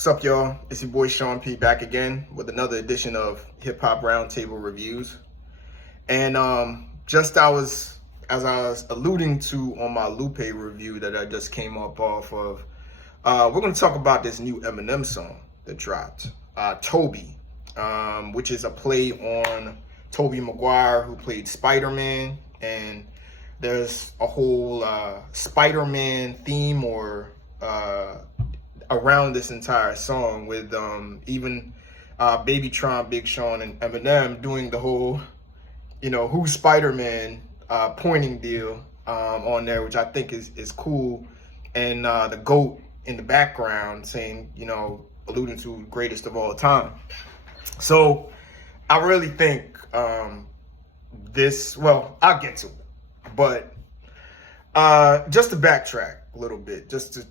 What's up, y'all? It's your boy Sean P back again with another edition of Hip Hop Roundtable Reviews. And as I was alluding to on my Lupe review that I just came up off of, we're going to talk about this new Eminem song that dropped, Tobey, which is a play on Tobey Maguire, who played Spider-Man. And there's a whole Spider-Man theme or around this entire song with even BabyTron, Big Sean, and Eminem doing the whole, who's Spider-Man pointing deal on there, which I think is cool. And the GOAT in the background saying, alluding to greatest of all time. So I really think I'll get to it. But just to backtrack a little bit, just to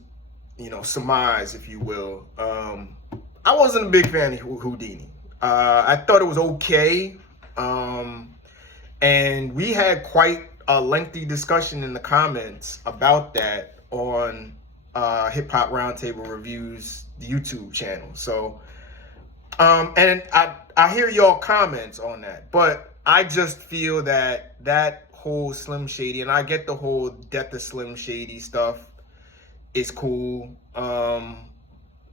surmise, if you will. I wasn't a big fan of Houdini. I thought it was okay. And we had quite a lengthy discussion in the comments about that on Hip Hop Roundtable Reviews, the YouTube channel. So, and I hear y'all comments on that, but I just feel that whole Slim Shady, and I get the whole Death of Slim Shady stuff, is cool.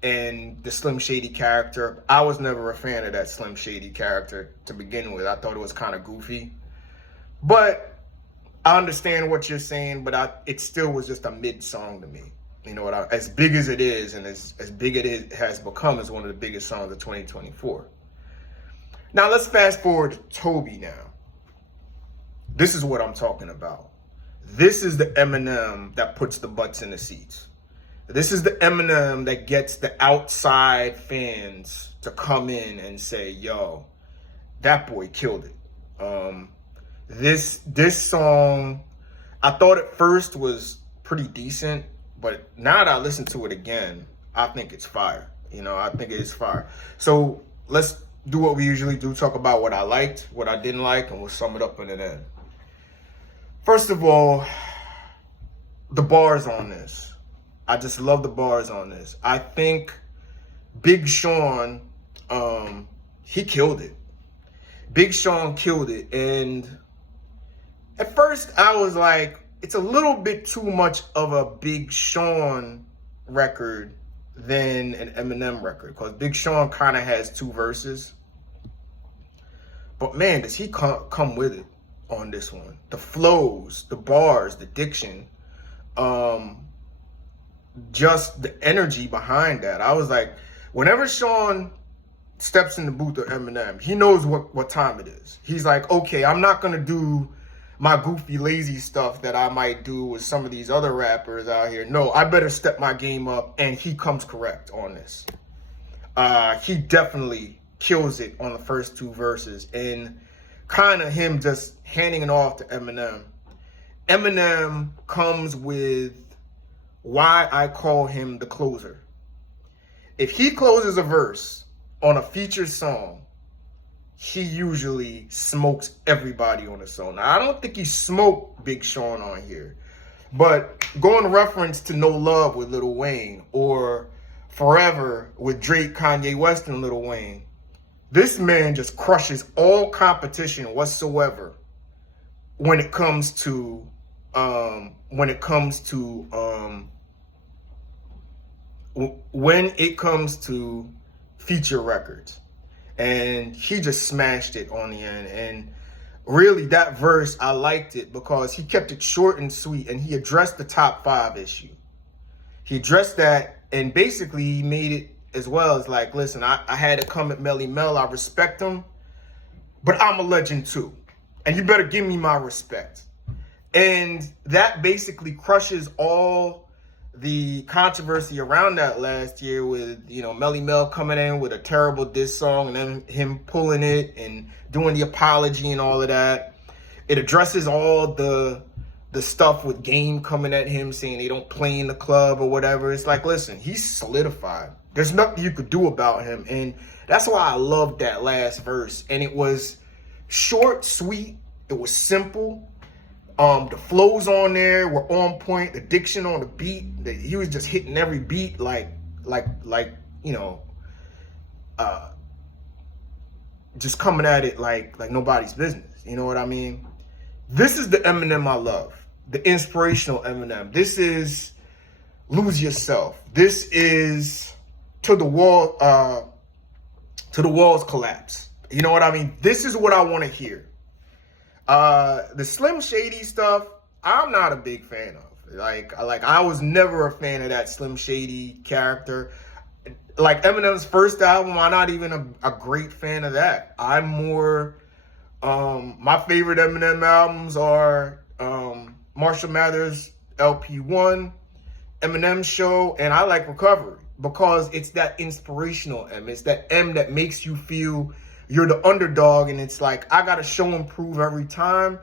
And the Slim Shady character, I was never a fan of that Slim Shady character to begin with. I thought it was kind of goofy. But I understand what you're saying, but it still was just a mid song to me. As big as it is, and as big it has become as one of the biggest songs of 2024. Now let's fast forward to Tobey now. This is what I'm talking about. This is the Eminem that puts the butts in the seats. This is the Eminem that gets the outside fans to come in and say, yo, that boy killed it. This song, I thought at first was pretty decent, but now that I listen to it again, I think it's fire. I think it is fire. So let's do what we usually do, talk about what I liked, what I didn't like, and we'll sum it up in the end. First of all, the bars on this. I just love the bars on this. I think Big Sean, he killed it. Big Sean killed it. And at first I was like, it's a little bit too much of a Big Sean record than an Eminem record, because Big Sean kind of has two verses. But man, does he come with it on this one. The flows, the bars, the diction, just the energy behind that. I was like, whenever Sean steps in the booth of Eminem, he knows what time it is. He's like, okay, I'm not going to do my goofy, lazy stuff that I might do with some of these other rappers out here. No, I better step my game up, and he comes correct on this. He definitely kills it on the first two verses, and kind of him just handing it off to Eminem. Eminem comes with why I call him the closer. If he closes a verse on a featured song, he usually smokes everybody on the song. Now, I don't think he smoked Big Sean on here, but going reference to No Love with Lil Wayne or Forever with Drake, Kanye West, and Lil Wayne, this man just crushes all competition whatsoever when it comes to feature records. And he just smashed it on the end. And really, that verse, I liked it because he kept it short and sweet, and he addressed the top 5 issue. He addressed that, and basically he made it as well as like, listen, I had to come at Melly Mel. I respect him, but I'm a legend too. And you better give me my respect. And that basically crushes all the controversy around that last year with, Melly Mel coming in with a terrible diss song and then him pulling it and doing the apology and all of that. It addresses all the stuff with Game coming at him saying they don't play in the club or whatever. It's like, listen, he's solidified. There's nothing you could do about him. And that's why I loved that last verse. And it was short, sweet. It was simple. The flows on there were on point. The diction on the beat, he was just hitting every beat like just coming at it like nobody's business. You know what I mean? This is the Eminem I love, the inspirational Eminem. This is Lose Yourself. This is Till the Walls Collapse. You know what I mean? This is what I want to hear. The Slim Shady stuff, I'm not a big fan of. Like I was never a fan of that Slim Shady character. Like Eminem's first album, I'm not even a great fan of that. I'm more, my favorite Eminem albums are Marshall Mathers LP1, Eminem Show, and I like Recovery because it's that inspirational M. It's that M that makes you feel you're the underdog, and it's like, I got to show and prove every time,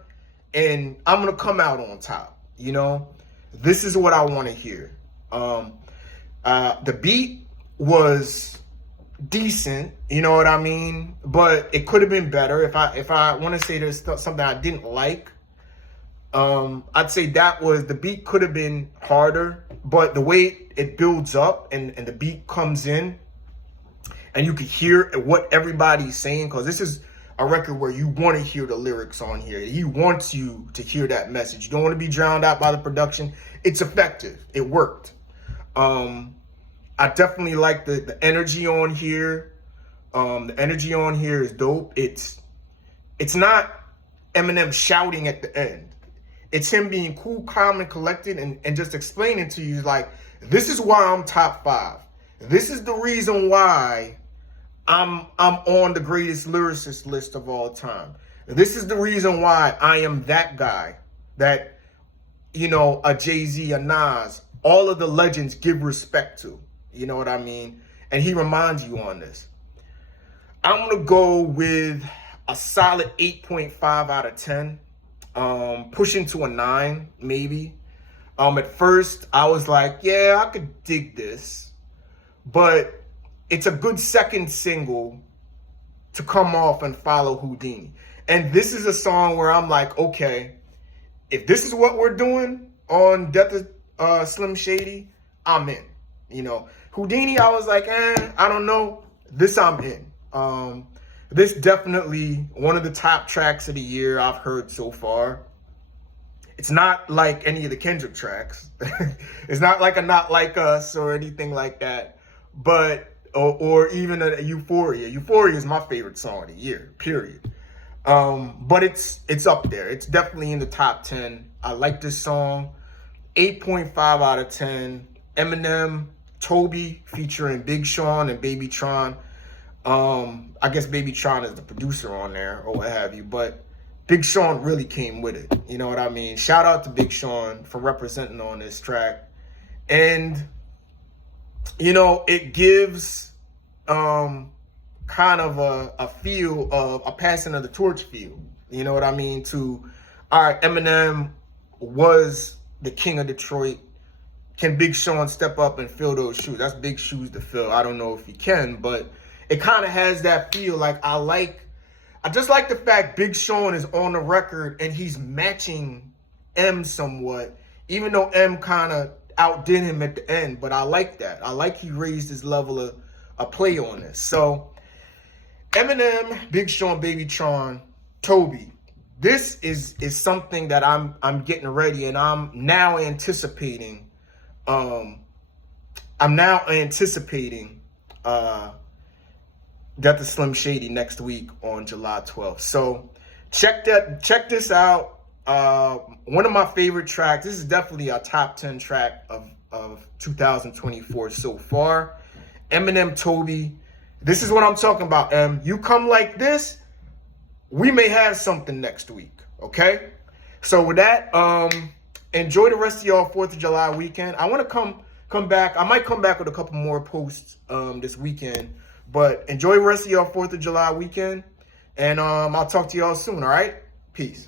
and I'm going to come out on top, you know? This is what I want to hear. The beat was decent, you know what I mean? But it could have been better. If I want to say there's something I didn't like, I'd say the beat could have been harder, but the way it builds up and the beat comes in and you can hear what everybody's saying, because this is a record where you want to hear the lyrics on here. He wants you to hear that message. You don't want to be drowned out by the production. It's effective. It worked. I definitely like the energy on here. The energy on here is dope. It's not Eminem shouting at the end. It's him being cool, calm, and collected and just explaining to you, like, this is why I'm top 5. This is the reason why I'm on the greatest lyricist list of all time. This is the reason why I am that guy that, you know, a Jay-Z, a Nas, all of the legends give respect to. You know what I mean? And he reminds you on this. I'm going to go with a solid 8.5 out of 10. Pushing to a 9, maybe. At first, I was like, yeah, I could dig this. But it's a good second single to come off and follow Houdini. And this is a song where I'm like, okay, if this is what we're doing on Death of Slim Shady, I'm in. You know, Houdini, I was like, I don't know. This I'm in. This definitely one of the top tracks of the year I've heard so far. It's not like any of the Kendrick tracks. It's not like a Not Like Us or anything like that. But, or even a Euphoria. Euphoria is my favorite song of the year, period. But it's up there. It's definitely in the top 10. I like this song. 8.5 out of 10. Eminem, Tobey featuring Big Sean and BabyTron. I guess BabyTron is the producer on there or what have you, but Big Sean really came with it. You know what I mean? Shout out to Big Sean for representing on this track. And, you know, it gives kind of a feel of a passing of the torch feel. You know what I mean? To, all right, Eminem was the king of Detroit. Can Big Sean step up and fill those shoes? That's big shoes to fill. I don't know if he can, but it kind of has that feel. Like, I just like the fact Big Sean is on the record and he's matching M somewhat, even though M kind of outdid him at the end. But I like that. I like he raised his level of play on this. So Eminem, Big Sean, BabyTron, Tobey. This is something that I'm getting ready, and I'm now anticipating. Death of Slim Shady next week on July 12th. So check this out. One of my favorite tracks. This is definitely a top 10 track of 2024 so far. Eminem, Tobey. This is what I'm talking about, M. You come like this, we may have something next week, okay? So with that, enjoy the rest of y'all 4th of July weekend. I want to come back. I might come back with a couple more posts this weekend. But enjoy the rest of your 4th of July weekend. And I'll talk to y'all soon, all right? Peace.